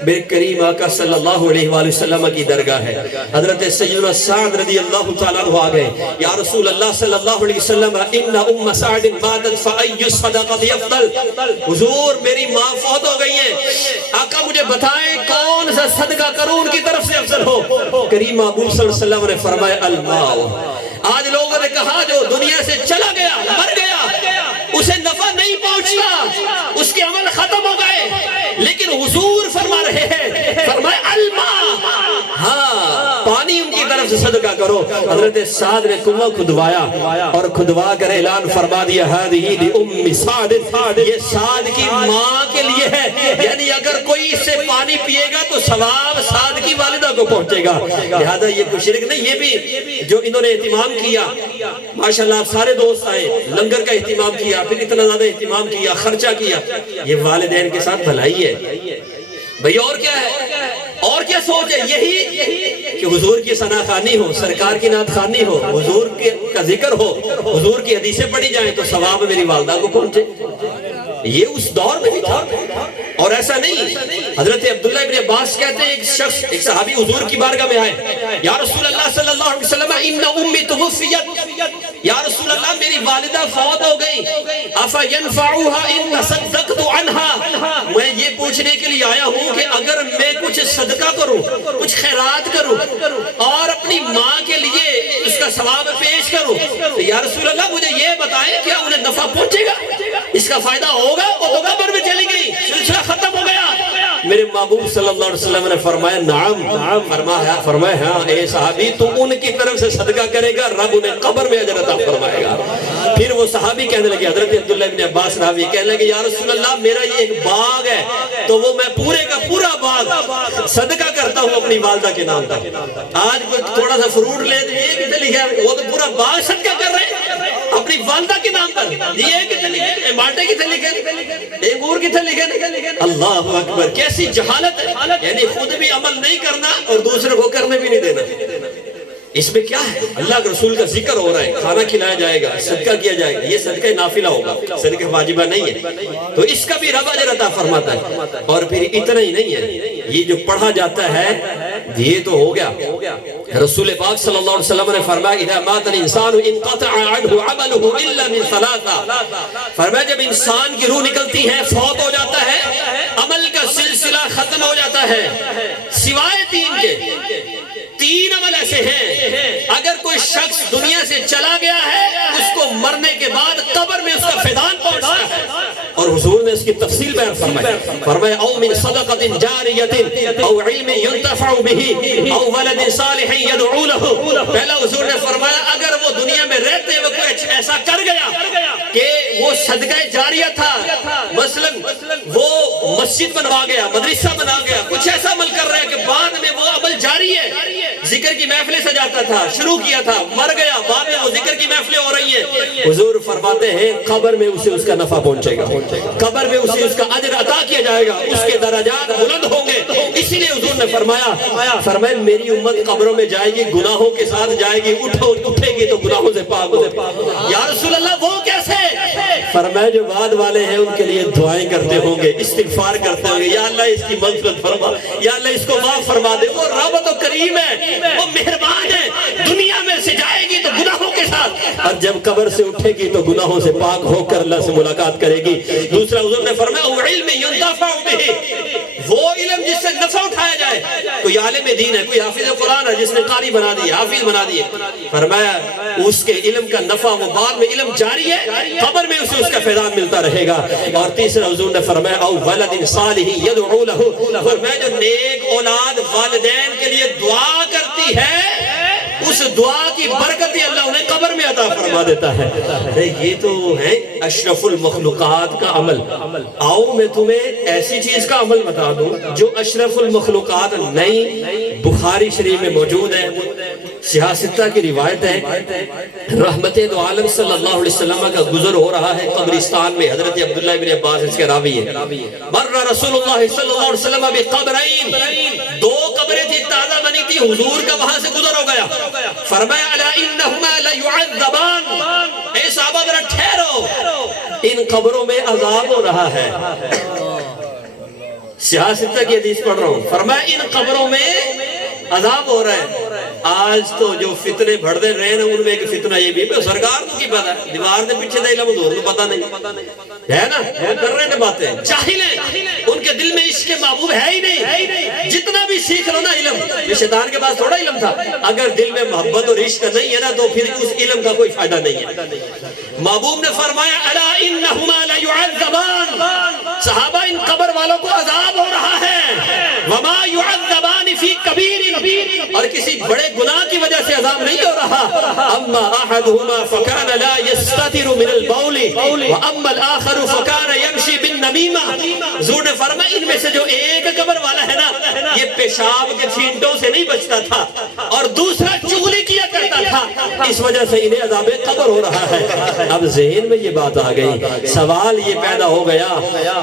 میرے کریم آقا صلی اللہ علیہ وآلہ وسلم کی درگاہ ہے. حضرت سیدنا سعد رضی اللہ تعالیٰ عنہ آگئے. یا رسول اللہ صلی اللہ علیہ وسلم ان ام سعد ماتت فأی الصدقۃ افضل. حضور میری ماں فوت ہو گئی ہیں, آقا مجھے بتائیں کون سا صدقہ کروں ان کی طرف سے افضل ہو. کریم محبوب صلی اللہ علیہ وسلم نے فرمایا الماء. آج لوگوں نے کہا جو دنیا سے چلا گیا مر گیا اسے نفع نہیں پہنچتا, اس کے عمل ختم ہو گئے, لیکن حضور فرما رہے ہیں فرمایا الماء, ہاں پانی ان کی طرف سے صدقہ کرو. حضرت سعد نے کنواں کھدوایا اور کھدوا کر اعلان فرما دیا ہذہ لأم سعد, یہ سعد کی ماں کے لیے ہے, یعنی اگر کوئی اس سے پانی پیے گا تو ثواب سعد کی والدہ کو پہنچے گا. لہذا یہ کوئی شرک نہیں, یہ بھی جو انہوں نے اہتمام کیا, ماشاءاللہ آپ سارے دوست آئے, لنگر کا اہتمام کیا, پھر اتنا زیادہ اہتمام کیا, خرچہ کیا, یہ والدین کے ساتھ بھلائی ہے بھئی. اور کیا ہے, اور کیا سوچ ہے, یہی کہ حضور کی ثنا خوانی ہو, سرکار کی نعت خوانی ہو, حضور کا ذکر ہو, حضور کی حدیثیں پڑھی جائیں تو ثواب میری والدہ کو پہنچے. یہ اس دور میں بھی تھا. اور ایسا نہیں, حضرت عبداللہ ابن عباس کہتے ہیں ایک شخص, ایک صحابی حضور کی بارگاہ میں آئے, یا رسول اللہ صلی اللہ علیہ وسلم ان امی توفیت, یا رسول اللہ میری والدہ فوت ہو گئی, افینفعوها ان تصدقت عنها, میں یہ پوچھنے کے لیے آیا ہوں کہ اگر میں کچھ صدقہ کروں, کچھ خیرات کروں اور اپنی ماں کے لیے اس کا ثواب پیش کروں تو یا رسول اللہ مجھے یہ بتائیں کیا انہیں نفع پہنچے گا, اس کا فائدہ ہوگا؟ وہ تو قبر میں چلی گئی, سلسلہ ختم ہو گیا. میرے محبوب صلی اللہ علیہ وسلم نے فرمایا نعم, فرمایا ہاں اے صحابی تو ان کی طرف سے صدقہ کرے گا, رب انہیں قبر میں اجر عطا فرمائے گا. پھر وہ صحابی کہنے لگے, حضرت عبداللہ ابن عباس راوی کہنے لگے یا رسول اللہ میرا یہ ایک باغ ہے تو وہ میں پورے کا پورا باغ صدقہ کرتا ہوں اپنی والدہ کے نام پر. آج کوئی تھوڑا سا فروٹ لے دے, یہ کتنے لکھا ہے, وہ تو پورا باغ صدقہ کر رہے ہیں اپنی والدہ کے نام پر. یہ کتنے لکھے, مالٹے کتنے لکھے, انگور کتنے لکھے. اللہ اکبر, کیسی جہالت ہے, یعنی خود بھی عمل نہیں کرنا اور دوسرے کو کرنے بھی نہیں دینا. اس میں کیا ہے, اللہ کے رسول کا ذکر ہو رہا ہے, کھانا کھلایا جائے گا, صدقہ کیا جائے گا, یہ صدقہ نافلہ ہوگا, صدقہ واجبہ نہیں ہے, تو اس کا بھی رب اجر عطا فرماتا ہے. اور پھر اتنا ہی نہیں ہے, یہ جو پڑھا جاتا ہے یہ تو ہو گیا. رسول پاک صلی اللہ علیہ وسلم نے فرمایا اذا مات الانسان انقطع عنه عمله الا من ثلاثه, فرمایا جب انسان کی روح نکلتی ہے, فوت ہو جاتا ہے, عمل کا سلسلہ ختم ہو جاتا ہے سوائے تین کے. تین عمل ایسے ہیں, اگر کوئی شخص دنیا سے چلا گیا ہے اس کو مرنے کے بعد قبر میں اس کا فیضان پہنچتا ہے. اور حضور نے اس کی تفصیل بیان فرمایا او من صدقۃ جاریۃ او علم ينتفع به او ولد صالح يدعو له. پہلا حضور نے فرمایا اگر وہ دنیا میں رہتے ہوئے کوئی ایسا کر گیا کہ وہ صدقہ جاریہ تھا, مثلا وہ مسجد بنوا گیا, مدرسہ بنا گیا, کچھ ایسا عمل کر رہا ہے کہ بعد میں وہ عمل جاری ہے, ذکر کی محفلیں سجاتا تھا, شروع کیا تھا, مر گیا, بعد میں وہ ذکر کی محفلیں ہو رہی ہیں, حضور فرماتے ہیں قبر میں اسے اس کا نفع پہنچے گا, قبر میں اسے اس کا اجر عطا کیا جائے گا, اس کے درجات بلند ہوں گے. اسی لیے حضور نے فرمایا میری امت قبروں میں جائے گی, گناہوں کے ساتھ جائے گی, اٹھے گی تو گناہوں سے پاک ہو. یا رسول اللہ وہ کیسے؟ فرمایا جو بعد والے ہیں ان کے لیے دعائیں کرتے ہوں گے, استغفار کرتے ہوں گے, یا اللہ اس کی مغفرت فرما, یا اللہ اس کو معاف فرما دے. وہ رب تو کریم ہے, وہ مہربان ہے, دنیا میں سے جائے گی تو گناہوں کے ساتھ, اور جب قبر سے اٹھے گی تو گناہوں سے پاک ہو کر اللہ سے ملاقات کرے گی. دوسرا حضور نے فرمایا وہ علم ينتفع به, وہ علم جس سے نفع اٹھایا جائے. کوئی عالم دین ہے, کوئی حافظ قرآن ہے جس نے قاری بنا دیے, حافظ بنا دیے, فرمایا اس کے علم کا نفع وہ بعد میں علم جاری ہے, قبر میں اسے اس کا فیضان ملتا رہے گا. اور تیسرا حضور نے فرمایا او ولد صالح يدعو له, فرمایا جو نیک اولاد والدین کے لیے دعا کرتی ہے اس دعا کی برکت اللہ انہیں قبر میں عطا فرما دیتا ہے. یہ تو ہے اشرف المخلوقات کا عمل. آؤ میں تمہیں ایسی چیز کا عمل بتا دوں جو اشرف المخلوقات نہیں, بخاری شریف میں موجود ہے, سیاستہ کی روایت ہے, رحمت دو عالم صلی اللہ علیہ وسلم کا گزر ہو رہا ہے قبرستان میں. حضرت عبداللہ ابن عباس اس کے راوی ہے. مر رسول اللہ صلی اللہ علیہ وسلم بقبرین, دو قبریں تھی تازہ بنی تھی, حضور کا وہاں سے گزر ہو گیا. فرمایا الا انہما لیعذبان, اے صحابہ ذرا ٹھہرو, ان قبروں میں عذاب ہو رہا ہے. سیاستہ کی حدیث پڑھ رہا ہوں، فرمایا ان قبروں میں عذاب ہو رہا ہے۔ آج تو جو فتنے بڑھتے رہے ہیں ان میں ایک فتنہ یہ بھی ہے، سرکار کو کی پتا ہے، دیوار نے پیچھے دے علم دور کو پتا نہیں ہے نا، وہ کر رہے ہیں باتیں، جاہل ہیں، ان کے دل میں عشق محبوب ہے ہی نہیں۔ جتنا بھی سیکھ لو نا علم، یہ شیطان کے پاس تھوڑا علم تھا، اگر دل میں محبت اور عشق نہیں ہے نا تو پھر اس علم کا کوئی فائدہ نہیں ہے۔ محبوب نے فرمایا الا انہما لیعذبان، صحابہ ان قبر والوں کو عذاب ہو رہا ہے، وما یعذبان فی کبیر، اور کسی بڑے گناہ کی وجہ سے عذاب نہیں ہو رہا، اما احدہما فکان لا یستتر من البول واما الاخر فکان یمشی بالنمیمہ۔ حضور نے فرمایا ان میں سے جو ایک قبر والا ہے نا یہ پیشاب کے چھینٹوں سے نہیں بچتا تھا اور دوسرا چغلی کیا کرتا تھا، اس وجہ سے انہیں عذاب قبر ہو رہا ہے۔ اب ذہن میں یہ بات آ گئی، سوال یہ پیدا ہو گیا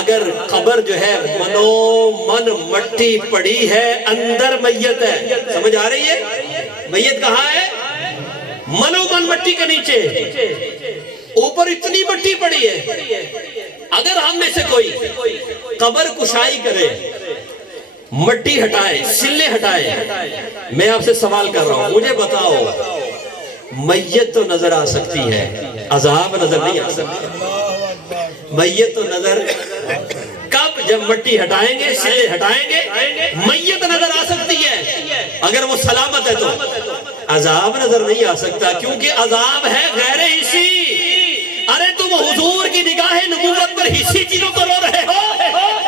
اگر قبر جو ہے منو من مٹی پڑی ہے، اندر میت ہے، سمجھ آ رہی ہے؟ میت کہاں ہے؟ منو من مٹی کے نیچے، اوپر اتنی مٹی پڑی ہے۔ اگر ہم میں سے کوئی قبر کشائی کرے، مٹی ہٹائے، سلے ہٹائے، میں آپ سے سوال کر رہا ہوں، مجھے بتاؤ میت تو نظر آ سکتی ہے، عذاب نظر نہیں آ سکتی۔ میت تو نظر کب؟ جب مٹی ہٹائیں گے، سلے ہٹائیں گے، میت نظر آ سکتی ہے اگر وہ سلامت ہے تو، عذاب نظر نہیں آ سکتا کیونکہ عذاب ہے غیر حسی۔ ارے تم حضور کی نگاہ نبوت پر حسی چیزوں کو رو رہے ہو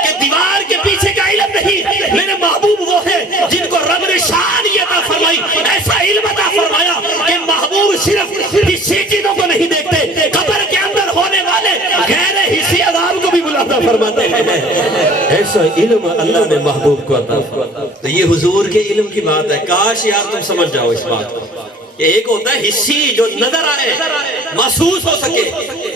کہ دیوار کے پیچھے کا علم نہیں، میرے محبوب وہ ہے جن کو رب نے شان یہ عطا فرمائی، ایسا علم عطا فرمایا کہ محبوب صرف حسی چیزوں کو نہیں دیکھتے، قبر کے اندر ہونے والے غیر حسی عذاب کو بھی بلاتا فرماتے ہیں۔ ایسا علم اللہ نے محبوب کو عطا فرمایا۔ تو یہ حضور کے علم کی بات ہے، کاش یار تم سمجھ جاؤ اس بات کو۔ ایک ہوتا ہے حسی جو نظر آئے، محسوس ہو سکے،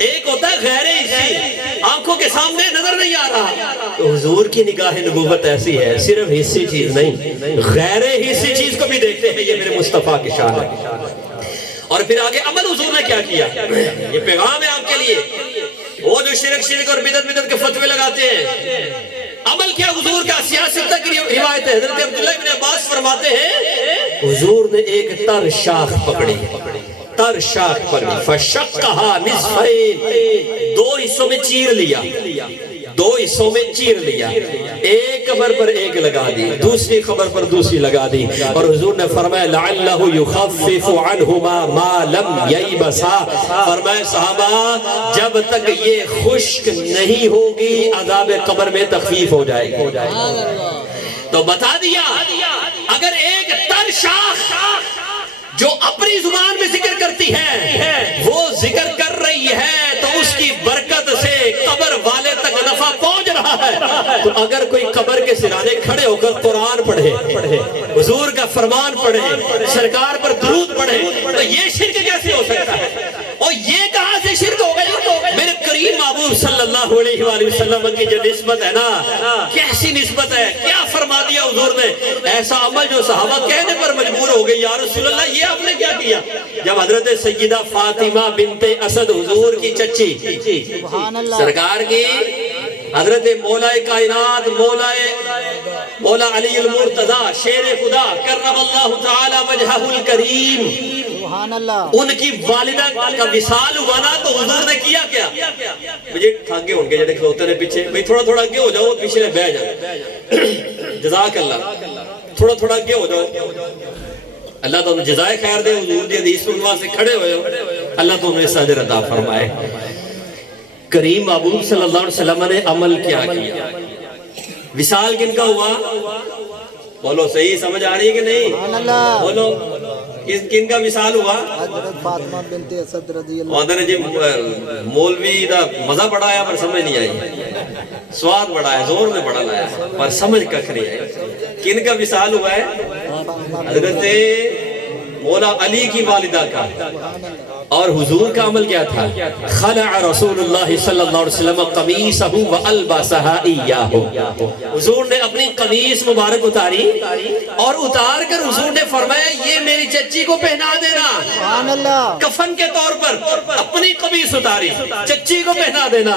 ایک ہوتا ہے غیر حسی، آنکھوں کے سامنے نظر نہیں آ رہا۔ تو حضور کی نگاہ نبوت ایسی ہے، صرف حسی چیز نہیں، غیر حسی چیز کو بھی دیکھتے ہیں، یہ میرے مصطفیٰ کی شان ہے۔ اور پھر آگے عمل حضور نے کیا کیا، یہ پیغام ہے آپ کے لیے۔ وہ جو شرک اور بدعت کے فتوے لگاتے ہیں، عمل کیا حضور کا؟ سیاست کی روایت ہے، حضرت عبداللہ بن عباس فرماتے ہیں حضور نے ایک تر شاخ پکڑی، تر شاخ پکڑی، فشقھا نصفین، دو حصوں میں چیر لیا، دو حصوں میں چیر لیا، ایک قبر پر ایک لگا دی، دوسری قبر پر دوسری لگا دی، اور حضور نے فرمایا لعلہ یخفف عنہما ما لم ییبسا، فرمایا صحابہ جب تک یہ خشک نہیں ہوگی عذاب قبر میں تخفیف ہو جائے گی۔ تو بتا دیا اگر ایک تر شاخ جو اپنی زبان میں ذکر کرتی ہے وہ ذکر کر رہی ہے تو اس کی برکت سے قبر والے تک نفع پہنچ رہا ہے، تو اگر کوئی قبر کے سرانے کھڑے ہو کر قرآن پڑھے، حضور کا فرمان پڑھے، سرکار پر درود پڑھے، تو یہ شرک کیسے ہو سکتا ہے؟ اور یہ کہاں سے شرک ہو گئی؟ میرے کریم محبوب صلی اللہ علیہ وآلہ وسلم کی جو نسبت ہے نا، کیسی نسبت ہے، کیا فرما دیا حضور نے؟ ایسا عمل جو صحابہ کہنے پر مجبور ہو گئی یا رسول اللہ یہ آپ نے کیا کیا؟ جب حضرت سیدہ فاطمہ بنت اسد حضور کی چچی سرکار کی حضرت مولا کائنات مولا علی المرتضی شیر خدا کرم اللہ تعالی وجہہ الکریم ان کی والدہ کا وصال ہوا نا تو حضور نے کیا کیا؟ مجھے تھاگے ہوں گے جڑے کھلوتے نے پیچھے، بھئی تھوڑا تھوڑا اگے ہو جاؤ، پیچھے بہ جاؤ، جزاک اللہ، تھوڑا تھوڑا اگے ہو جاؤ، اللہ تو انہیں جزائے خیر دے، حضور دی حدیث سنوا سے کھڑے ہوئے ہو، اللہ تو انہیں اجر عطا فرمائے۔ کریم محبوب صلی اللہ علیہ وسلم نے عمل کیا کیا؟ وصال کن کا ہوا؟ بولو صحیح سمجھ آ رہی ہے کہ نہیں؟ بولو کن کا وصال ہوا؟ حضرت فاطمہ بنت اسد رضی اللہ عنہ۔ جی مولوی دا مزہ بڑا آیا پر سمجھ نہیں آئی، سواد بڑا ہے، زور میں بڑا لایا پر سمجھ ککھ نہیں آئی۔ کن کا وصال ہوا ہے؟ حضرت مولا علی کی والدہ کا، اور حضور کا عمل کیا تھا؟ خلع رسول اللہ صلی اللہ علیہ وسلم قمیصہ والبسہا ایاہ، حضور نے اپنی قمیص مبارک اتاری اور اتار کر حضور نے فرمایا یہ میری چچی کو پہنا دینا، سبحان اللہ، کفن کے طور پر اپنی قمیص اتاری، چچی کو پہنا دینا۔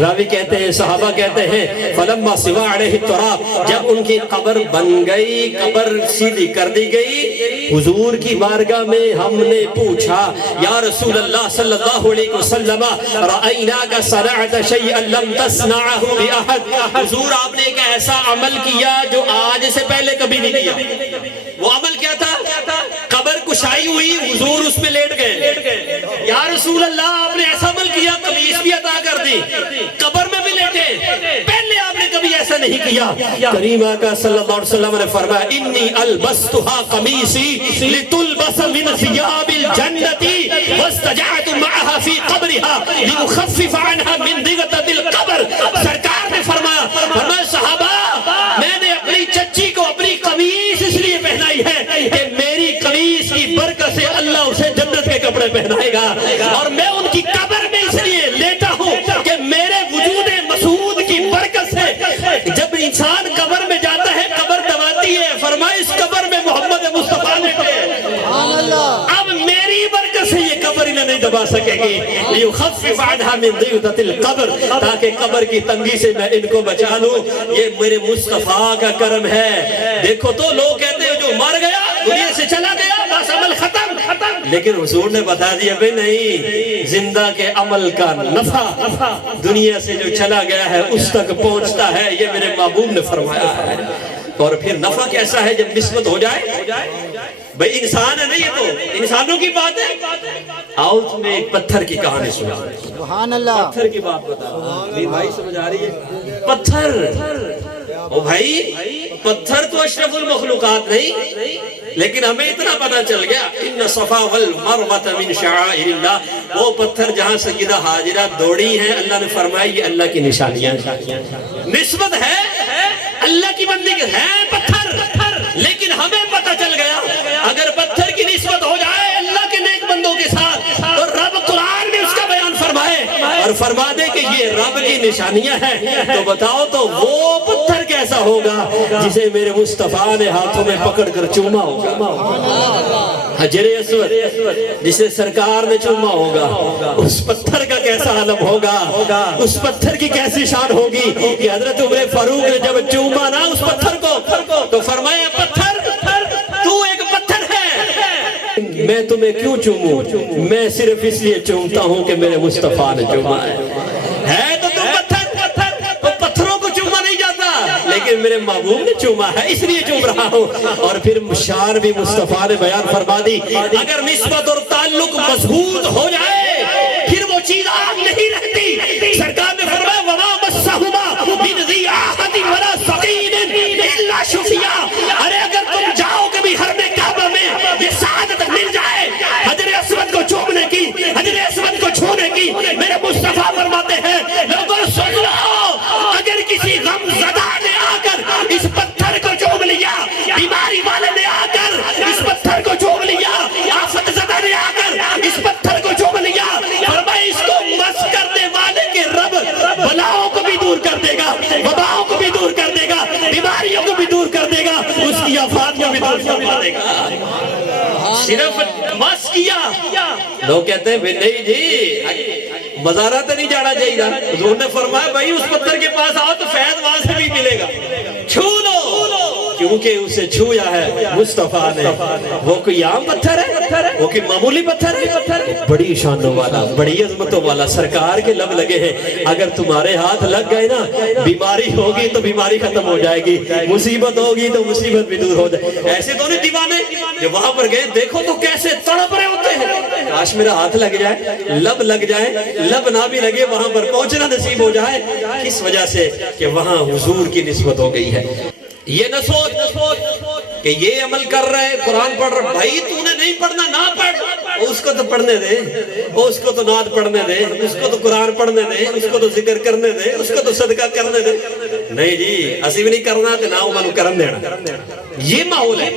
راوی کہتے ہیں، صحابہ کہتے ہیں فلما سوا علیہ التراب، جب ان کی قبر بن گئی، قبر سیدھی کر دی گئی، حضور کی بارگاہ میں ہم نے پوچھا یا رسول اللہ صلی اللہ علیہ وسلم رأیناک صنعت شیئا لم تصنعہ بأحد، حضور آپ نے ایک ایسا عمل کیا جو آج سے پہلے کبھی نہیں کیا۔ وہ عمل کیا تھا؟ قبر کشائی ہوئی، حضور اس پہ لیٹ گئے، یا رسول اللہ آپ نے ایسا عمل کیا، قمیص بھی عطا کر دی، قبر میں بھی لیٹے، پہلے آپ نے کبھی ایسا نہیں کیا۔ کریم آقا صلی اللہ علیہ وسلم نے فرمایا انی البستها قمیصی لتلبس من ثیاب الجنت واستجعت معها في قبرها لأخفف عنها من ضيقة القبر، سرکار نے فرمایا صحابہ میں نے اپنی چچی کو اپنی قمیص اس لیے پہنائی ہے کہ میری قمیص کی برکت سے اللہ اسے جنت کے کپڑے پہنائے گا، اور میں ان کی قبر میں اس لیے لیٹا ہوں کہ میرے وجود مسعود کی برکت سے جب انسان قبر میں جاتا ہے قبر دباتی ہے، فرمایا اس قبر میں محمد مصطفیٰ لیٹے، اب میری برکت سے یہ قبر انہیں نہیں دبا سکے گی، لیخفف عنہا من ضیقۃ القبر، تاکہ قبر کی تنگی سے میں ان کو بچا لوں، یہ میرے مصطفیٰ کا کرم ہے۔ دیکھو تو لوگ کہتے ہیں جو مر گیا دنیا سے چلا گیا بس عمل ختم، لیکن حضور نے بتا دیا بھئی نہیں، زندہ کے عمل کا نفع دنیا سے جو چلا گیا ہے اس تک پہنچتا ہے، یہ میرے محبوب نے فرمایا ہے۔ اور پھر نفع کیسا ہے جب نسبت ہو جائے؟ بھئی انسان ہے نا، یہ تو انسانوں کی بات ہے۔ آؤ تمہیں ایک پتھر کی کہانی سنا، سبحان اللہ، پتھر کی بات بتا، میری بھائی سمجھ آ رہی ہے؟ پتھر، او بھائی پتھر تو اشرف المخلوقات نہیں، لیکن ہمیں اتنا پتا چل گیا ان الصفا والمروۃ من شعائر اللہ، وہ پتھر جہاں سیدہ ہاجرہ دوڑی ہیں، اللہ نے فرمایا یہ اللہ کی نشانیاں، نسبت ہے اللہ کی بندی ہے پتھر، لیکن ہمیں پتا چل گیا اگر پتھر کی نسبت ہو جائے اللہ کے نیک بندوں کے ساتھ تو رب قرآن میں اس کا بیان فرمائے اور فرما دے کہ یہ رب کی نشانیاں ہیں، تو بتاؤ تو وہ پتھر کیسا ہوگا جسے میرے مصطفیٰ نے ہاتھوں میں پکڑ کر چوما ہوگا، حجر اسود جسے سرکار نے چوما ہوگا، اس پتھر کا کیسا عالم ہوگا، اس پتھر کی کیسی شان ہوگی کہ حضرت عمر فاروق نے جب چوما نا اس پتھر کو تو فرمایا پتھر تو ایک پتھر ہے، میں تمہیں کیوں چوموں؟ میں صرف اس لیے چومتا ہوں کہ میرے مصطفیٰ نے چوما ہے تو تم پتھر، تو پتھروں کو چوما نہیں جاتا، لیکن میرے محبوب نے چوما ہے اس لیے چوم رہا ہوں۔ اور پھر شان بھی مصطفیٰ نے بیان فرما دی، اگر نسبت اور تعلق مضبوط ہو جائے پھر وہ چیز آگ نہیں رہتی، سرکار نے فرمایا وما مسہما من ذی آحد ولا ثقیل الا شفیا، ارے اگر تم جاؤ کبھی حرم کعبہ میں یہ سعادت مل جائے حجر اسود کو چومنے کی، حجر اسود کو چھونے کی، میرے مصطفیٰ فرماتے ہیں لوگوں سن لو، اگر کسی غم زدہ نے آ کر اس پتھر کو چوم لیا، بیماری والے نے آ کر اس پتھر کو چوم لیا، آفت زدہ نے آ کر اس پتھر کو چوم لیا، فرمایا اس کو مس کرنے والے کے رب بلاؤں کو بھی دور کر دے گا، وباؤں کو بھی دور کر دے گا، بیماریوں کو بھی دور کر دے گا، اس کی آفات کو بھی دور کر دے گا، صرف مس کیا۔ لوگ کہتے ہیں نہیں جی مزارات نہیں جانا چاہیے، حضور نے فرمایا بھائی اس پتھر کے پاس آؤ تو فیض وہاں سے بھی ملے گا، چھو لو، کیونکہ اسے چھویا ہے مصطفیٰ نے، وہ کوئی عام پتھر ہے، وہ کوئی معمولی پتھر ہے، بڑی شانوں والا، بڑی عظمتوں والا، سرکار کے لب لگے ہیں، اگر تمہارے ہاتھ لگ گئے نا بیماری ہوگی تو بیماری ختم ہو جائے گی، مصیبت ہوگی تو مصیبت بھی دور ہو جائے۔ ایسے تو نہیں دیوانے جو وہاں پر گئے دیکھو تو کیسے تڑپ رہے ہوتے ہیں، کاش میرا ہاتھ لگ جائے، لب لگ جائے، لب نہ بھی لگے وہاں پر پہنچنا نصیب ہو جائے، کس وجہ سے کہ وہاں حضور کی نسبت ہو گئی ہے۔ یہ نہ سوچ کہ یہ عمل کر رہا ہے قرآن پڑھ رہا، بھائی تو نے نہیں پڑھنا نہ پڑھ، اس کو تو پڑھنے دے، اس کو تو نعت پڑھنے دے، اس کو تو قرآن پڑھنے دے، اس کو تو ذکر کرنے دے، اس کو تو صدقہ کرنے دے، نہیں جی اسی بھی نہیں کرنا کہ نہ وہ منو کرم دینا، یہ ماحول ہے۔